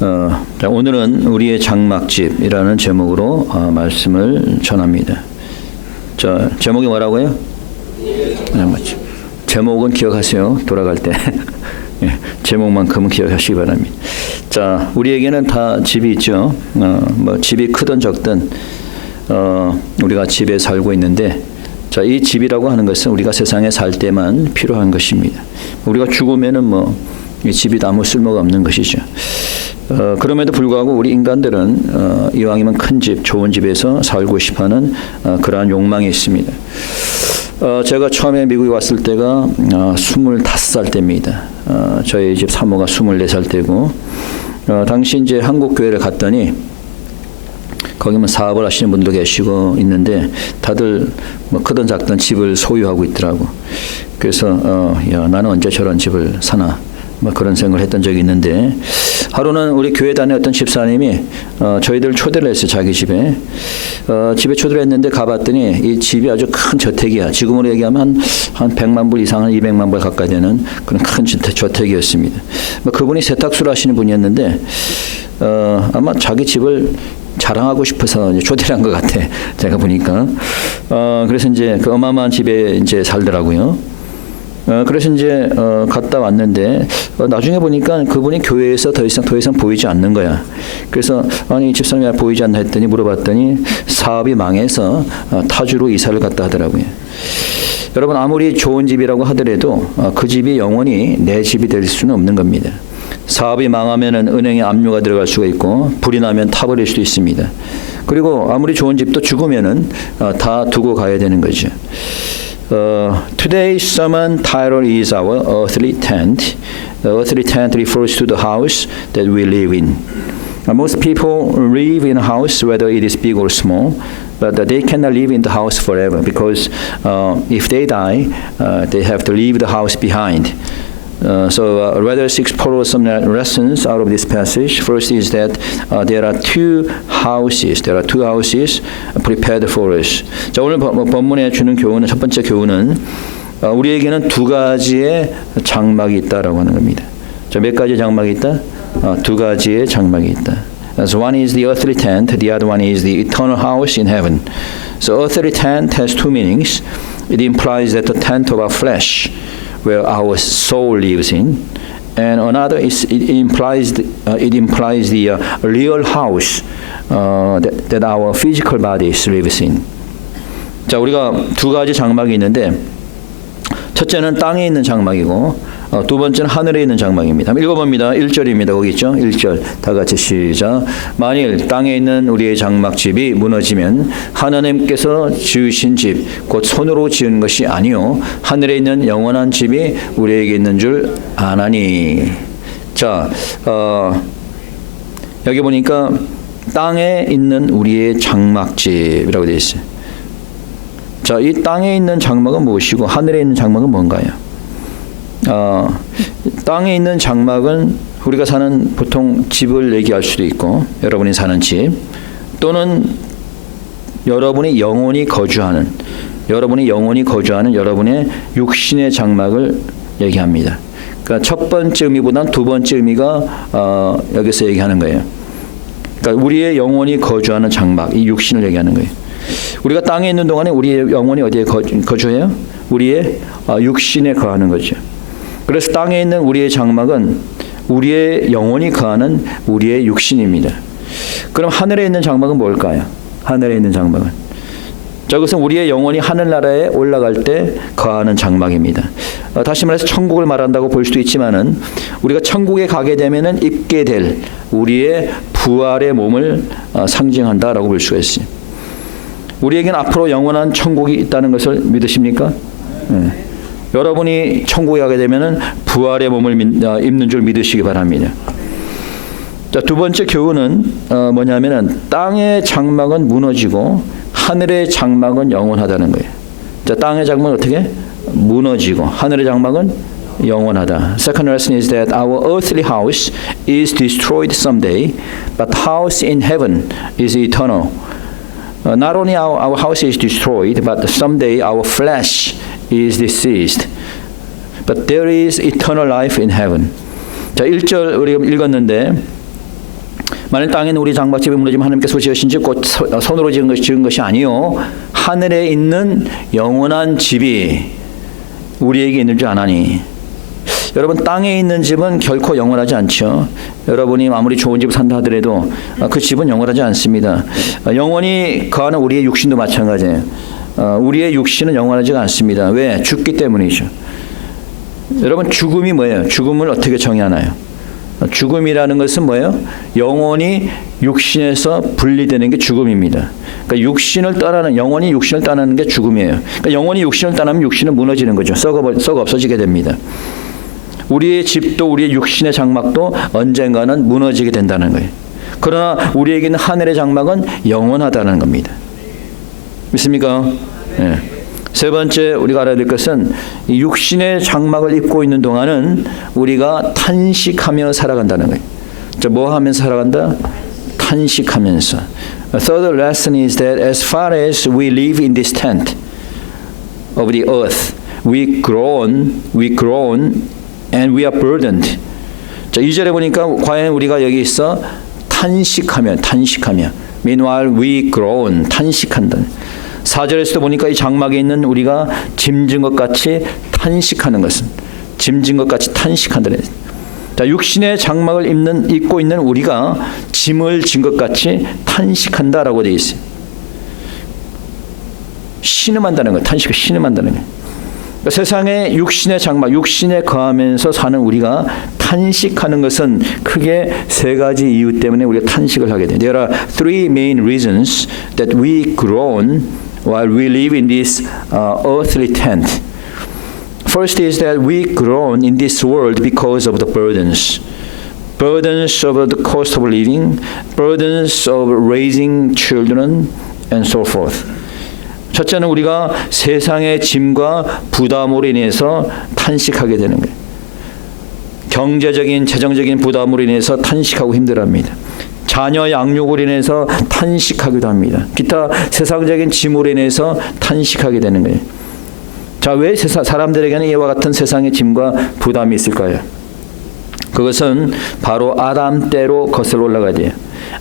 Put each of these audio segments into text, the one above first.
자, 오늘은 우리의 장막집이라는 제목으로 말씀을 전합니다. 자, 제목이 뭐라고요? 장막집. 제목은 기억하세요. 돌아갈 때. 예, 제목만큼은 기억하시기 바랍니다. 자, 우리에게는 다 집이 있죠. 뭐 집이 크든 적든 우리가 집에 살고 있는데, 자, 이 집이라고 하는 것은 우리가 세상에 살 때만 필요한 것입니다. 우리가 죽으면은 뭐 이 집이 아무 쓸모가 없는 것이죠. 그럼에도 불구하고 우리 인간들은 이왕이면 큰 집, 좋은 집에서 살고 싶어하는 그러한 욕망이 있습니다. 제가 처음에 미국에 왔을 때가 25살 때입니다. 저희 집 사모가 24살 때고, 당시 이제 한국 교회를 갔더니 거기면 사업을 하시는 분도 계시고 있는데 다들 뭐 크든 작든 집을 소유하고 있더라고. 그래서 야, 나는 언제 저런 집을 사나, 뭐 그런 생각을 했던 적이 있는데, 하루는 우리 교회 다녔던 집사님이 저희들 초대를 했어요. 자기 집에. 집에 초대를 했는데 가봤더니 이 집이 아주 큰 저택이야. 지금으로 얘기하면 한 100만 불 이상, 한 200만 불 가까이 되는 그런 큰 저택이었습니다. 뭐 그분이 세탁소를 하시는 분이었는데 아마 자기 집을 자랑하고 싶어서 이제 초대를 한 것 같아. 제가 보니까. 그래서 이제 그 어마어마한 집에 이제 살더라고요. 그래서 이제 갔다 왔는데 나중에 보니까 그분이 교회에서 더 이상 보이지 않는 거야. 그래서 아니, 집사님이 왜 보이지 않나 했더니 물어봤더니 사업이 망해서 타주로 이사를 갔다 하더라고요. 여러분, 아무리 좋은 집이라고 하더라도 그 집이 영원히 내 집이 될 수는 없는 겁니다. 사업이 망하면은 은행에 압류가 들어갈 수가 있고, 불이 나면 타버릴 수도 있습니다. 그리고 아무리 좋은 집도 죽으면은 다 두고 가야 되는 거죠. Today's sermon title is our earthly tent. The earthly tent refers to the house that we live in. Most people live in a house, whether it is big or small, but they cannot live in the house forever because if they die, they have to leave the house behind. So rather explore some lessons out of this passage. First is that there are two houses prepared for us. 자, 오늘 본문에 주는 교훈은, 첫 번째 교훈은 우리에게는 두 가지의 장막이 있다라고 하는 겁니다. 자, 몇 가지의 장막이 있다? 두 가지의 장막이 있다. As one is the earthly tent, the other one is the eternal house in heaven. So earthly tent has two meanings. It implies that the tent of our flesh, where our soul lives in, and another is it implies the real house that our physical body lives in. 자, 우리가 두 가지 장막이 있는데, 첫째는 땅에 있는 장막이고 두 번째는 하늘에 있는 장막입니다. 한번 읽어봅니다. 1절입니다. 거기 있죠? 1절. 다 같이 시작. 만일 땅에 있는 우리의 장막집이 무너지면 하나님께서 지으신 집, 곧 손으로 지은 것이 아니요 하늘에 있는 영원한 집이 우리에게 있는 줄 아나니. 자, 여기 보니까 땅에 있는 우리의 장막집이라고 되어 있어요. 자, 이 땅에 있는 장막은 무엇이고 하늘에 있는 장막은 뭔가요? 땅에 있는 장막은 우리가 사는 보통 집을 얘기할 수도 있고, 여러분이 사는 집, 또는 여러분이 영원히 거주하는 여러분의 육신의 장막을 얘기합니다. 그러니까 첫 번째 의미보다는 두 번째 의미가 여기서 얘기하는 거예요. 그러니까 우리의 영원히 거주하는 장막, 이 육신을 얘기하는 거예요. 우리가 땅에 있는 동안에 우리의 영혼이 어디에 거주해요? 우리의 육신에 거하는 거죠. 그래서 땅에 있는 우리의 장막은 우리의 영혼이 거하는 우리의 육신입니다. 그럼 하늘에 있는 장막은 뭘까요? 하늘에 있는 장막은, 저것은 우리의 영혼이 하늘나라에 올라갈 때 거하는 장막입니다. 다시 말해서 천국을 말한다고 볼 수도 있지만은, 우리가 천국에 가게 되면은 입게 될 우리의 부활의 몸을 상징한다라고 볼 수가 있어요. 우리에게는 앞으로 영원한 천국이 있다는 것을 믿으십니까? 네. 여러분이 천국에 가게 되면은 부활의 몸을 입는 줄 믿으시기 바랍니다. 자, 두 번째 교훈은 뭐냐면은 땅의 장막은 무너지고 하늘의 장막은 영원하다는 거예요. 자, 땅의 장막은 어떻게? 무너지고 하늘의 장막은 영원하다. Second lesson is that our earthly house is destroyed someday, but house in heaven is eternal. Not only our house is destroyed, but someday our flesh is deceased. But there is eternal life in heaven. 자, 1절 우리가 읽었는데 만일 땅에 있는 우리 장막집이 무너지면 하나님께서 지으신 집 곧 손으로 지은 것이 아니요 하늘에 있는 영원한 집이 우리에게 있는 줄 아나니. 여러분, 땅에 있는 집은 결코 영원하지 않죠. 여러분이 아무리 좋은 집을 산다 하더라도 그 집은 영원하지 않습니다. 영원히 거하는 우리의 육신도 마찬가지예요. 우리의 육신은 영원하지가 않습니다. 왜? 죽기 때문이죠. 여러분, 죽음이 뭐예요? 죽음을 어떻게 정의하나요? 죽음이라는 것은 뭐예요? 영혼이 육신에서 분리되는 게 죽음입니다. 그러니까 육신을 떠나는, 영혼이 육신을 떠나는 게 죽음이에요. 그러니까 영혼이 육신을 떠나면 육신은 무너지는 거죠. 썩어 없어지게 됩니다. 우리의 집도 우리의 육신의 장막도 언젠가는 무너지게 된다는 거예요. 그러나 우리에게 있는 하늘의 장막은 영원하다는 겁니다. 믿습니까? 네. 세 번째 우리가 알아야 될 것은 이 육신의 장막을 입고 있는 동안은 우리가 탄식하며 살아간다는 거예요. 뭐 하면서 살아간다? 탄식하면서. A third lesson is that as far as we live in this tent of the earth, we groan, and we are burdened. 자, 2절에 보니까 과연 우리가 여기 있어 탄식하며. Meanwhile we groan, 탄식한다. 4절에서도 보니까 이 장막에 있는 우리가 짐진 것 같이 탄식하는 것은 짐진 것 같이 탄식한다. 자, 육신의 장막을 입고 있는 우리가 짐을 진 것 같이 탄식한다라고 되어 있어요. 신음한다는 거, 탄식을 신음한다는 거. 그러니까 세상의 육신의 장막, 육신에 거하면서 사는 우리가 탄식하는 것은 크게 세 가지 이유 때문에 우리가 탄식을 하게 돼요. There are three main reasons that we groan while we live in this earthly tent. First is that we groan in this world because of the burdens. Burdens of the cost of living, burdens of raising children, and so forth. 첫째는 우리가 세상의 짐과 부담으로 인해서 탄식하게 되는 거예요. 경제적인, 재정적인 부담으로 인해서 탄식하고 힘들어합니다. 자녀 양육으로 인해서 탄식하기도 합니다. 기타 세상적인 짐으로 인해서 탄식하게 되는 거예요. 자, 왜 사람들에게는 이와 같은 세상의 짐과 부담이 있을까요? 그것은 바로 아담 때로 거슬러 올라가야 돼요.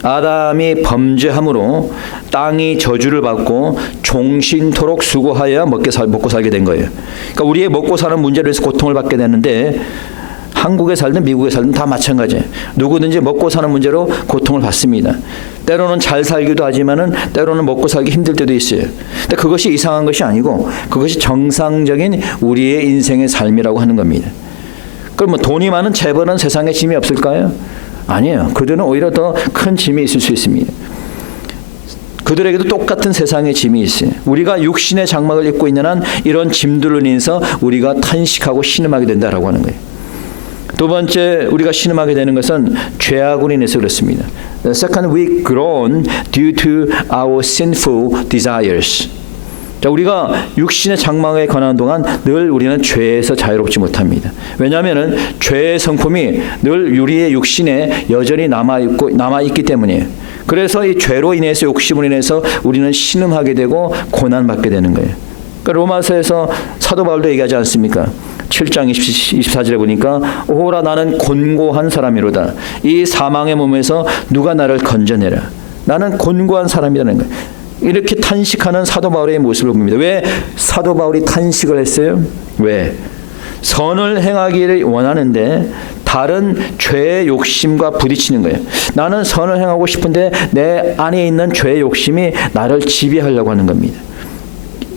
아담이 범죄함으로 땅이 저주를 받고 종신토록 수고하여야 먹고 살게 된 거예요. 그러니까 우리의 먹고 사는 문제로 해서 고통을 받게 되는데 한국에 살든 미국에 살든 다 마찬가지예요. 누구든지 먹고 사는 문제로 고통을 받습니다. 때로는 잘 살기도 하지만은 때로는 먹고 살기 힘들 때도 있어요. 근데 그것이 이상한 것이 아니고 그것이 정상적인 우리의 인생의 삶이라고 하는 겁니다. 그럼 뭐 돈이 많은 재벌은 세상에 짐이 없을까요? 아니에요. 그들은 오히려 더 큰 짐이 있을 수 있습니다. 그들에게도 똑같은 세상의 짐이 있어요. 우리가 육신의 장막을 입고 있는 한 이런 짐들로 인해서 우리가 탄식하고 신음하게 된다라고 하는 거예요. 두 번째 우리가 신음하게 되는 것은 죄악으로 인해서 그렇습니다. Second, we groan due to our sinful desires. 자, 우리가 육신의 장막에 거하는 동안 늘 우리는 죄에서 자유롭지 못합니다. 왜냐하면 죄의 성품이 늘 우리의 육신에 여전히 남아있기 때문이에요. 그래서 이 죄로 인해서 욕심으로 인해서 우리는 신음하게 되고 고난받게 되는 거예요. 그러니까 로마서에서 사도 바울도 얘기하지 않습니까? 7장 24절에 보니까 오라 나는 곤고한 사람이로다. 이 사망의 몸에서 누가 나를 건져내라. 나는 곤고한 사람이라는 거예요. 이렇게 탄식하는 사도 바울의 모습을 봅니다. 왜 사도 바울이 탄식을 했어요? 왜? 선을 행하기를 원하는데 다른 죄의 욕심과 부딪히는 거예요. 나는 선을 행하고 싶은데 내 안에 있는 죄의 욕심이 나를 지배하려고 하는 겁니다.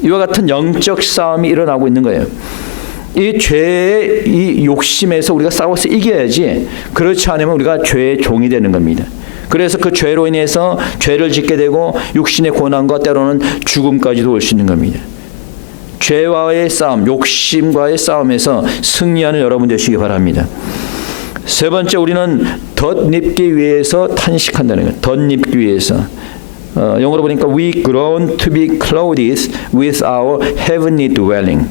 이와 같은 영적 싸움이 일어나고 있는 거예요. 이 죄의 이 욕심에서 우리가 싸워서 이겨야지, 그렇지 않으면 우리가 죄의 종이 되는 겁니다. 그래서 그 죄로 인해서 죄를 짓게 되고 육신의 고난과 때로는 죽음까지도 올 수 있는 겁니다. 죄와의 싸움, 욕심과의 싸움에서 승리하는 여러분 되시기 바랍니다. 세 번째, 우리는 덧입기 위해서 탄식한다는 거예요. 덧입기 위해서. 영어로 보니까 we groan to be clothed with our heavenly dwelling.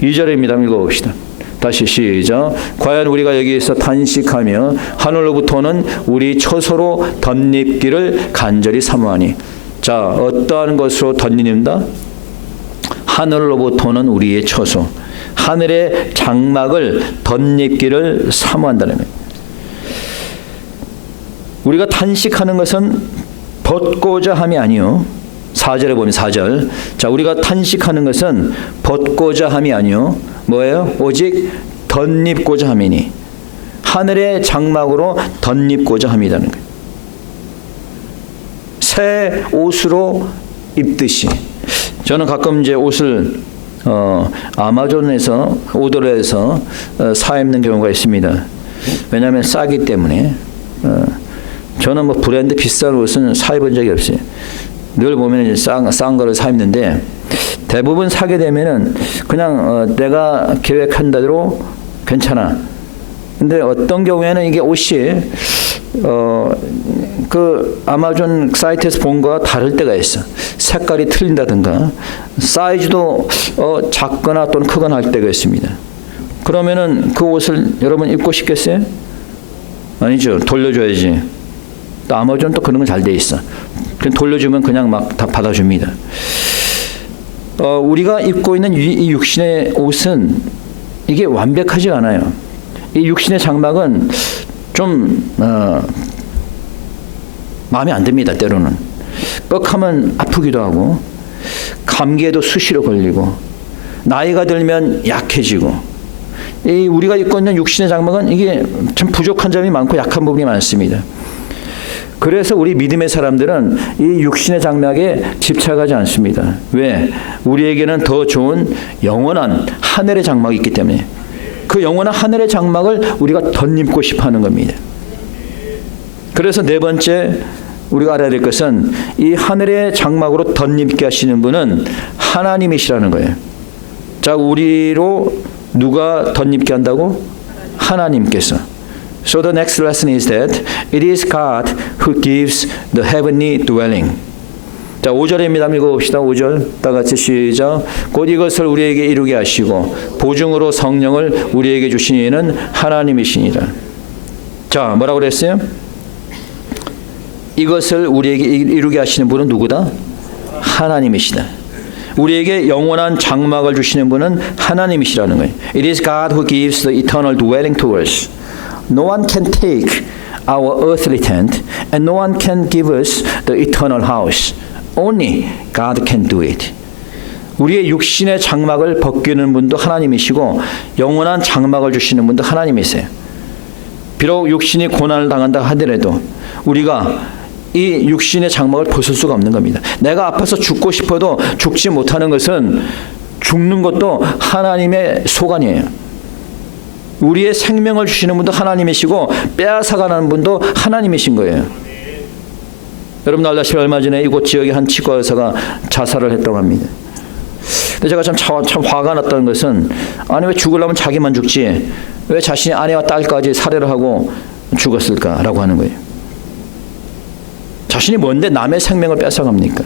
2절입니다. 읽어봅시다. 다시 시작. 과연 우리가 여기에서 탄식하며 하늘로부터는 우리 처소로 덧입기를 간절히 사모하니. 자, 어떠한 것으로 덧입는다? 하늘로부터는 우리의 처소, 하늘의 장막을 덧입기를 사모한다는 거예요. 우리가 탄식하는 것은 벗고자 함이 아니요. 4절에 보면 4절. 자, 우리가 탄식하는 것은 벗고자 함이 아니요. 뭐예요? 오직 덧입고자 함이니. 하늘의 장막으로 덧입고자 함이라는 거예요. 새 옷으로 입듯이. 저는 가끔 이제 옷을 아마존에서 오더를 해서 사 입는 경우가 있습니다. 왜냐하면 싸기 때문에. 저는 뭐 브랜드 비싼 옷은 사 입은 적이 없어요. 늘 보면 싼 거를 사 입는데 대부분 사게 되면은 그냥 내가 계획한 대로 괜찮아. 근데 어떤 경우에는 이게 옷이 그 아마존 사이트에서 본 거와 다를 때가 있어. 색깔이 틀린다든가 사이즈도 작거나 또는 크거나 할 때가 있습니다. 그러면은 그 옷을 여러분 입고 싶겠어요? 아니죠. 돌려줘야지. 또 아마존 또 그런 건 잘 돼 있어. 그냥 돌려주면 그냥 막 다 받아줍니다. 우리가 입고 있는 이 육신의 옷은 이게 완벽하지 않아요. 이 육신의 장막은 좀 마음에 안 듭니다. 때로는 뻑하면 아프기도 하고 감기에도 수시로 걸리고 나이가 들면 약해지고 이 우리가 입고 있는 육신의 장막은 이게 참 부족한 점이 많고 약한 부분이 많습니다. 그래서 우리 믿음의 사람들은 이 육신의 장막에 집착하지 않습니다. 왜? 우리에게는 더 좋은 영원한 하늘의 장막이 있기 때문에 그 영원한 하늘의 장막을 우리가 덧입고 싶어 하는 겁니다. 그래서 네 번째 우리가 알아야 될 것은 이 하늘의 장막으로 덧입게 하시는 분은 하나님이시라는 거예요. 자, 우리로 누가 덧입게 한다고? 하나님께서. So the next lesson is that it is God who gives the heavenly dwelling. 자, 5절입니다. 읽어봅시다. 5절 다 같이 시작. 곧 이것을 우리에게 이루게 하시고 보증으로 성령을 우리에게 주신 이는 하나님이시니라. 자, 뭐라고 그랬어요? 이것을 우리에게 이루게 하시는 분은 누구다? 하나님이시다. 우리에게 영원한 장막을 주시는 분은 하나님이시라는 거예요. It is God who gives the eternal dwelling to us. No one can take our earthly tent and no one can give us the eternal house. Only God can do it. 우리의 육신의 장막을 벗기는 분도 하나님이시고 영원한 장막을 주시는 분도 하나님이세요. 비록 육신이 고난을 당한다 하더라도 우리가 이 육신의 장막을 벗을 수가 없는 겁니다. 내가 아파서 죽고 싶어도 죽지 못하는 것은 죽는 것도 하나님의 소관이에요. 우리의 생명을 주시는 분도 하나님이시고 빼앗아가는 분도 하나님이신 거예요. 여러분 알다시피 얼마 전에 이곳 지역의 한 치과 의사가 자살을 했다고 합니다. 근데 제가 참 화가 났다는 것은 아니 왜 죽으려면 자기만 죽지 왜 자신의 아내와 딸까지 살해를 하고 죽었을까라고 하는 거예요. 자신이 뭔데 남의 생명을 뺏어갑니까?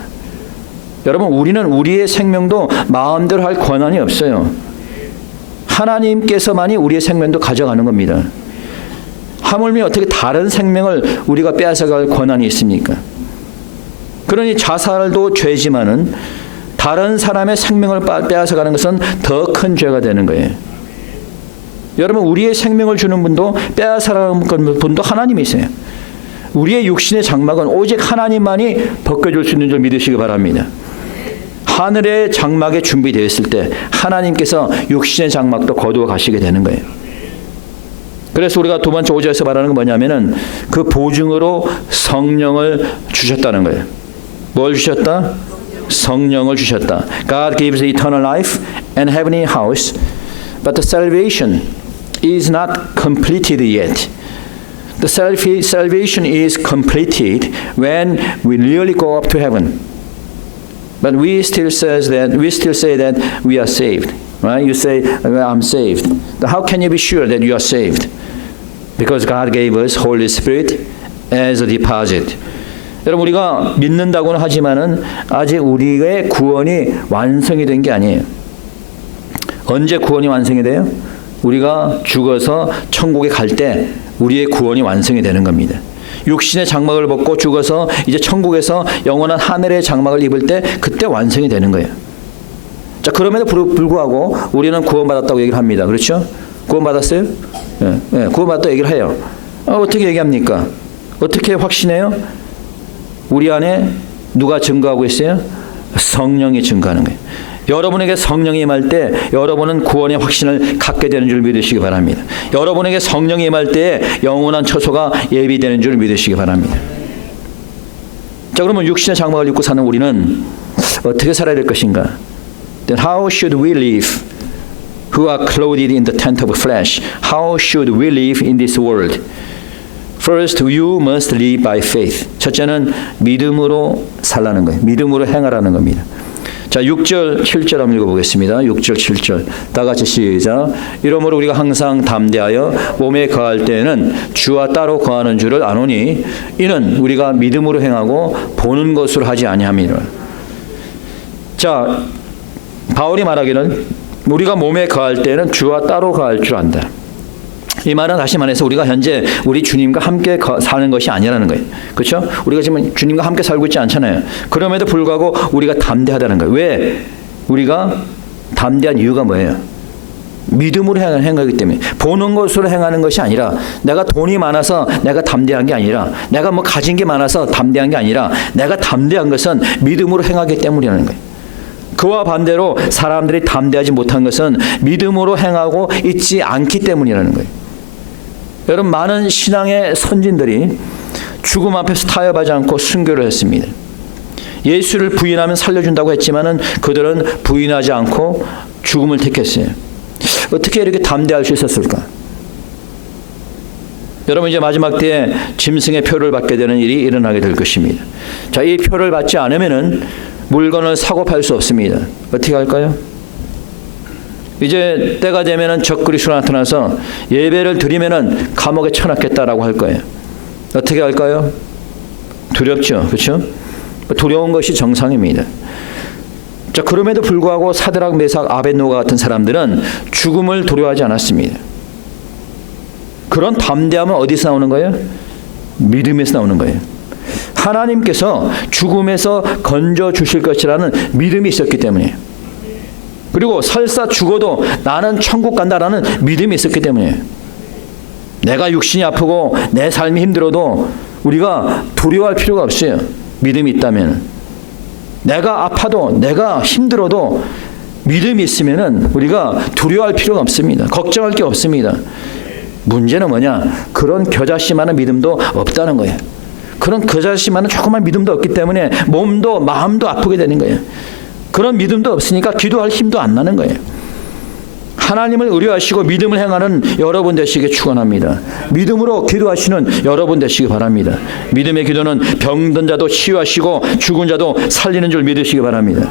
여러분 우리는 우리의 생명도 마음대로 할 권한이 없어요. 하나님께서만이 우리의 생명도 가져가는 겁니다. 하물며 어떻게 다른 생명을 우리가 빼앗아갈 권한이 있습니까? 그러니 자살도 죄지만은 다른 사람의 생명을 빼앗아가는 것은 더 큰 죄가 되는 거예요. 여러분 우리의 생명을 주는 분도 빼앗아가는 분도 하나님이세요. 우리의 육신의 장막은 오직 하나님만이 벗겨줄 수 있는 줄 믿으시기 바랍니다. 하늘의 장막에 준비되었을 때 하나님께서 육신의 장막도 거두어 가시게 되는 거예요. 그래서 우리가 두 번째 5절에서 말하는 건 뭐냐면은 그 보증으로 성령을 주셨다는 거예요. 뭘 주셨다? 성령을 주셨다. God gives eternal life and heavenly house, but the salvation is not completed yet. The salvation is completed when we really go up to heaven. But we still say that we are saved, right? You say, well, I'm saved. How can you be sure that you are saved? Because God gave us Holy Spirit as a deposit. 여러분 우리가 믿는다고는 하지만은 아직 우리의 구원이 완성이 된 게 아니에요. 언제 구원이 완성이 돼요? 우리가 죽어서 천국에 갈 때 우리의 구원이 완성이 되는 겁니다. 육신의 장막을 벗고 죽어서 이제 천국에서 영원한 하늘의 장막을 입을 때 그때 완성이 되는 거예요. 자, 그럼에도 불구하고 우리는 구원받았다고 얘기를 합니다. 그렇죠? 구원받았어요? 예, 구원받았다고 얘기를 해요. 어떻게 얘기합니까? 어떻게 확신해요? 우리 안에 누가 증거하고 있어요? 성령이 증거하는 거예요. 여러분에게 성령이 임할 때 여러분은 구원의 확신을 갖게 되는 줄 믿으시기 바랍니다. 여러분에게 성령이 임할 때 영원한 처소가 예비되는 줄 믿으시기 바랍니다. 자, 그러면 육신의 장막을 입고 사는 우리는 어떻게 살아야 될 것인가? Then how should we live who are clothed in the tent of flesh? How should we live in this world? First, you must live by faith. 첫째는 믿음으로 살라는 거예요. 믿음으로 행하라는 겁니다. 자, 6절, 7절 한번 읽어보겠습니다. 6절, 7절. 다 같이 시작. 이러므로 우리가 항상 담대하여 몸에 거할 때에는 주와 따로 거하는 줄을 아노니 이는 우리가 믿음으로 행하고 보는 것으로 하지 아니함이라. 자, 바울이 말하기는 우리가 몸에 거할 때는 주와 따로 거할 줄 안다. 이 말은 다시 말해서 우리가 현재 우리 주님과 함께 사는 것이 아니라는 거예요. 그렇죠? 우리가 지금 주님과 함께 살고 있지 않잖아요. 그럼에도 불구하고 우리가 담대하다는 거예요. 왜? 우리가 담대한 이유가 뭐예요? 믿음으로 행하기 때문에. 보는 것으로 행하는 것이 아니라, 내가 돈이 많아서 내가 담대한 게 아니라, 내가 뭐 가진 게 많아서 담대한 게 아니라, 내가 담대한 것은 믿음으로 행하기 때문이라는 거예요. 그와 반대로 사람들이 담대하지 못한 것은 믿음으로 행하고 있지 않기 때문이라는 거예요. 여러분, 많은 신앙의 선진들이 죽음 앞에서 타협하지 않고 순교를 했습니다. 예수를 부인하면 살려준다고 했지만은 그들은 부인하지 않고 죽음을 택했어요. 어떻게 이렇게 담대할 수 있었을까? 여러분, 이제 마지막 때에 짐승의 표를 받게 되는 일이 일어나게 될 것입니다. 자, 이 표를 받지 않으면은 물건을 사고 팔 수 없습니다. 어떻게 할까요? 이제 때가 되면은 적그리스도가 나타나서 예배를 드리면은 감옥에 쳐넣겠다라고 할 거예요. 어떻게 할까요? 두렵죠, 그렇죠? 두려운 것이 정상입니다. 자, 그럼에도 불구하고 사드락, 메삭, 아벳노가 같은 사람들은 죽음을 두려워하지 않았습니다. 그런 담대함은 어디서 나오는 거예요? 믿음에서 나오는 거예요. 하나님께서 죽음에서 건져 주실 것이라는 믿음이 있었기 때문이에요. 그리고 설사 죽어도 나는 천국 간다라는 믿음이 있었기 때문이에요. 내가 육신이 아프고 내 삶이 힘들어도 우리가 두려워할 필요가 없어요. 믿음이 있다면. 내가 아파도 내가 힘들어도 믿음이 있으면은 우리가 두려워할 필요가 없습니다. 걱정할 게 없습니다. 문제는 뭐냐? 그런 겨자씨만한 믿음도 없다는 거예요. 그런 겨자씨만한 조그만 믿음도 없기 때문에 몸도 마음도 아프게 되는 거예요. 그런 믿음도 없으니까 기도할 힘도 안 나는 거예요. 하나님을 의뢰하시고 믿음을 행하는 여러분 되시길 축원합니다. 믿음으로 기도하시는 여러분 되시기 바랍니다. 믿음의 기도는 병든 자도 치유하시고 죽은 자도 살리는 줄 믿으시기 바랍니다.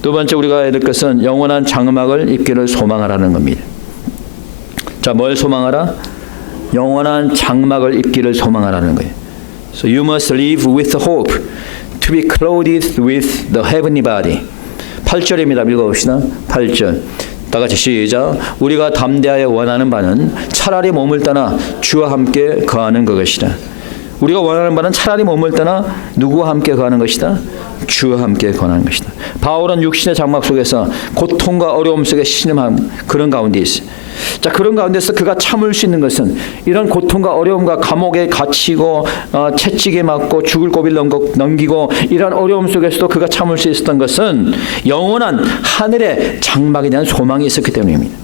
두 번째 우리가 해야 될 것은 영원한 장막을 입기를 소망하라는 겁니다. 자, 뭘 소망하라? 영원한 장막을 입기를 소망하라는 거예요. So you must live with hope to be clothed with the heavenly body. 8절입니다. 읽어봅시다. 8절. 다 같이 시작. 우리가 담대하여 원하는 바는 차라리 몸을 떠나 주와 함께 거하는 것이다. 우리가 원하는 바는 차라리 몸을 떠나 누구와 함께 거하는 것이다? 주와 함께 거하는 것이다. 바울은 육신의 장막 속에서 고통과 어려움 속에 신음한 그런 가운데 있어요. 자, 그런 가운데서 그가 참을 수 있는 것은 이런 고통과 어려움과 감옥에 갇히고 채찍에 맞고 죽을 고비를 넘기고 이런 어려움 속에서도 그가 참을 수 있었던 것은 영원한 하늘의 장막에 대한 소망이 있었기 때문입니다.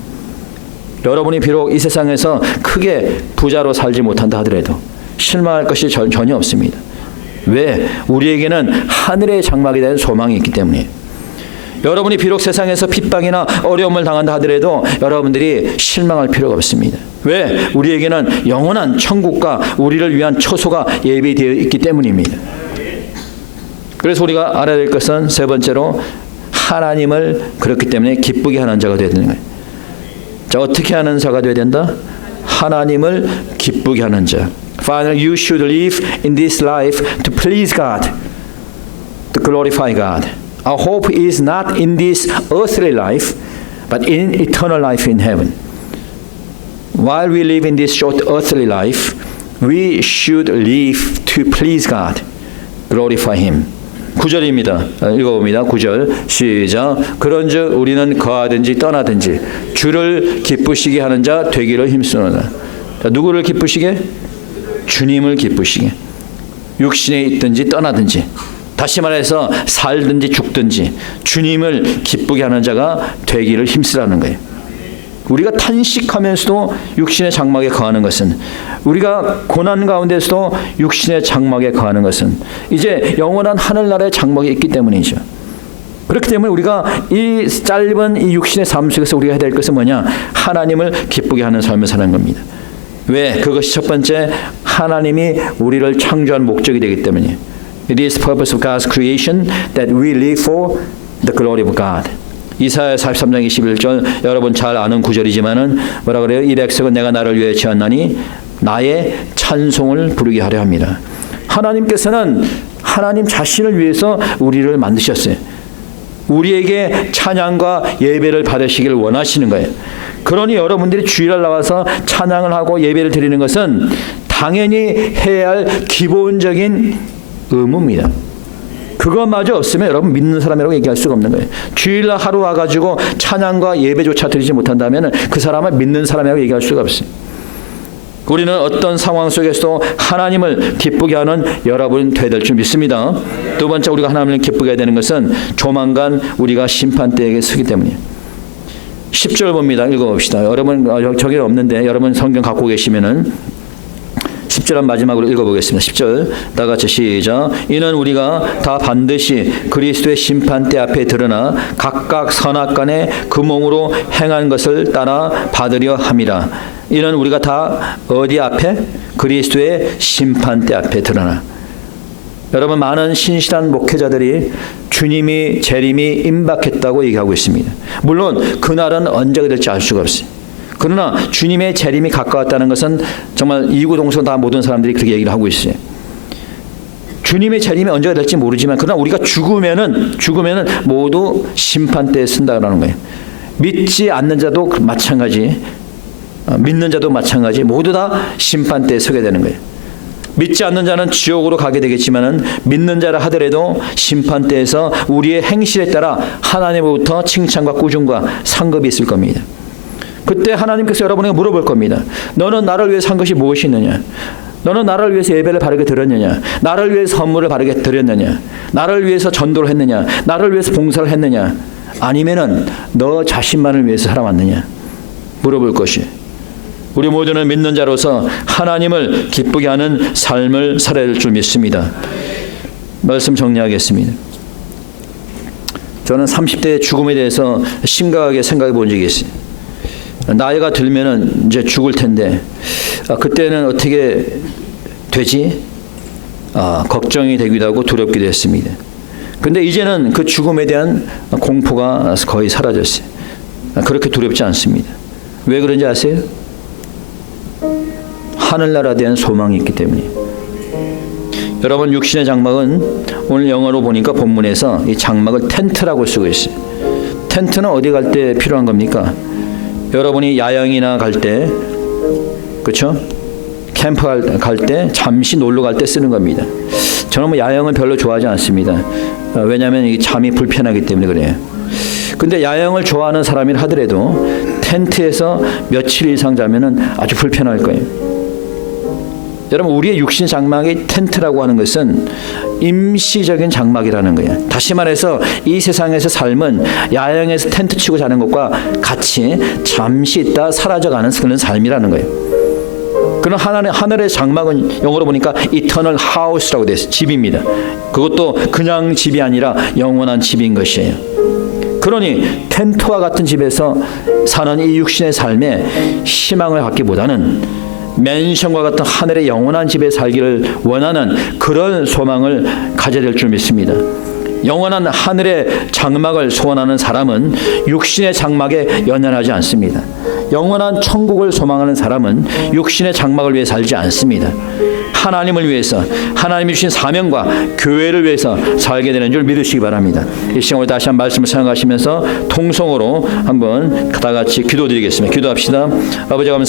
여러분이 비록 이 세상에서 크게 부자로 살지 못한다 하더라도 실망할 것이 전혀 없습니다. 왜? 우리에게는 하늘의 장막에 대한 소망이 있기 때문이에요. 여러분이 비록 세상에서 핍박이나 어려움을 당한다 하더라도 여러분들이 실망할 필요가 없습니다. 왜? 우리에게는 영원한 천국과 우리를 위한 처소가 예비되어 있기 때문입니다. 그래서 우리가 알아야 될 것은 세 번째로 하나님을 그렇기 때문에 기쁘게 하는 자가 되어야 되는 거예요. 자, 어떻게 하는 자가 되어야 된다? 하나님을 기쁘게 하는 자. Finally, you should live in this life to please God, to glorify God. Our hope is not in this earthly life, but in eternal life in heaven. While we live in this short earthly life, we should live to please God, glorify Him. 9절입니다. 읽어봅니다. 9절 시작. 그런즉 우리는 거하든지 떠나든지 주를 기쁘시게 하는 자 되기를 힘쓰노라. 누구를 기쁘시게? 주님을 기쁘시게, 육신에 있든지 떠나든지, 다시 말해서 살든지 죽든지 주님을 기쁘게 하는 자가 되기를 힘쓰라는 거예요. 우리가 탄식하면서도 육신의 장막에 거하는 것은, 우리가 고난 가운데서도 육신의 장막에 거하는 것은 이제 영원한 하늘나라의 장막에 있기 때문이죠. 그렇기 때문에 우리가 이 짧은 이 육신의 삶 속에서 우리가 해야 될 것은 뭐냐? 하나님을 기쁘게 하는 삶을 사는 겁니다. 왜? 그것이 첫 번째, 하나님이 우리를 창조한 목적이 되기 때문이에요. It is the purpose of God's creation that we live for the glory of God. 이사야 43장 21절, 여러분 잘 아는 구절이지만은 뭐라 그래요? 이 백성은 내가 나를 위해 지었나니 나의 찬송을 부르게 하려 합니다. 하나님께서는 하나님 자신을 위해서 우리를 만드셨어요. 우리에게 찬양과 예배를 받으시기를 원하시는 거예요. 그러니 여러분들이 주일날 나와서 찬양을 하고 예배를 드리는 것은 당연히 해야 할 기본적인 의무입니다. 그것마저 없으면 여러분 믿는 사람이라고 얘기할 수가 없는 거예요. 주일날 하루 와가지고 찬양과 예배조차 드리지 못한다면 그 사람은 믿는 사람이라고 얘기할 수가 없어요. 우리는 어떤 상황 속에서도 하나님을 기쁘게 하는 여러분이 되어야 될 줄 믿습니다. 두 번째, 우리가 하나님을 기쁘게 해야 되는 것은 조만간 우리가 심판대에 서기 때문이에요. 10절 봅니다. 읽어봅시다. 여러분 저기 없는데 여러분 성경 갖고 계시면은 10절 마지막으로 읽어보겠습니다. 10절 다 같이 시작. 이는 우리가 다 반드시 그리스도의 심판대 앞에 드러나 각각 선악간에 그 몸으로 행한 것을 따라 받으려 함이라. 이는 우리가 다 어디 앞에? 그리스도의 심판대 앞에 드러나. 여러분, 많은 신실한 목회자들이 주님이 재림이 임박했다고 얘기하고 있습니다. 물론 그날은 언제가 될지 알 수가 없어요. 그러나 주님의 재림이 가까웠다는 것은 정말 이구동성 다 모든 사람들이 그렇게 얘기를 하고 있어요. 주님의 재림이 언제가 될지 모르지만 그러나 우리가 죽으면은 모두 심판대에 쓴다라는 거예요. 믿지 않는 자도 마찬가지, 믿는 자도 마찬가지, 모두 다 심판대에 서게 되는 거예요. 믿지 않는 자는 지옥으로 가게 되겠지만은 믿는 자라 하더라도 심판대에서 우리의 행실에 따라 하나님으로부터 칭찬과 꾸중과 상급이 있을 겁니다. 그때 하나님께서 여러분에게 물어볼 겁니다. 너는 나를 위해서 한 것이 무엇이 있느냐? 너는 나를 위해서 예배를 바르게 드렸느냐? 나를 위해서 선물을 바르게 드렸느냐? 나를 위해서 전도를 했느냐? 나를 위해서 봉사를 했느냐? 아니면은 너 자신만을 위해서 살아왔느냐? 물어볼 것이. 우리 모두는 믿는 자로서 하나님을 기쁘게 하는 삶을 살아야 될 줄 믿습니다. 말씀 정리하겠습니다. 저는 30대의 죽음에 대해서 심각하게 생각해 본 적이 있어요. 나이가 들면은 이제 죽을 텐데 그때는 어떻게 되지? 걱정이 되기도 하고 두렵기도 했습니다. 근데 이제는 그 죽음에 대한 공포가 거의 사라졌어요. 그렇게 두렵지 않습니다. 왜 그런지 아세요? 하늘나라에 대한 소망이 있기 때문이에요. 여러분, 육신의 장막은 오늘 영어로 보니까 본문에서 이 장막을 텐트라고 쓰고 있어요. 텐트는 어디 갈 때 필요한 겁니까? 여러분이 야영이나 갈 때, 그렇죠? 캠프 갈 때, 잠시 놀러 갈 때 쓰는 겁니다. 저는 뭐 야영은 별로 좋아하지 않습니다. 왜냐하면 이 잠이 불편하기 때문에 그래요. 근데 야영을 좋아하는 사람이라 하더라도 텐트에서 며칠 이상 자면은 아주 불편할 거예요. 여러분, 우리의 육신 장막의 텐트라고 하는 것은 임시적인 장막이라는 거예요. 다시 말해서 이 세상에서 삶은 야영에서 텐트 치고 자는 것과 같이 잠시 있다 사라져가는 그런 삶이라는 거예요. 그런 하늘의 장막은 영어로 보니까 Eternal House라고 되어 있어요. 집입니다. 그것도 그냥 집이 아니라 영원한 집인 것이에요. 그러니 텐트와 같은 집에서 사는 이 육신의 삶에 희망을 갖기보다는 맨션과 같은 하늘의 영원한 집에 살기를 원하는 그런 소망을 가져야 될 줄 믿습니다. 영원한 하늘의 장막을 소원하는 사람은 육신의 장막에 연연하지 않습니다. 영원한 천국을 소망하는 사람은 육신의 장막을 위해 살지 않습니다. 하나님을 위해서, 하나님이 주신 사명과 교회를 위해서 살게 되는 줄 믿으시기 바랍니다. 이 시간 우리 다시 한 말씀을 생각하시면서 통성으로 한번 다 같이 기도드리겠습니다. 기도합시다. 아버지 감사합니다.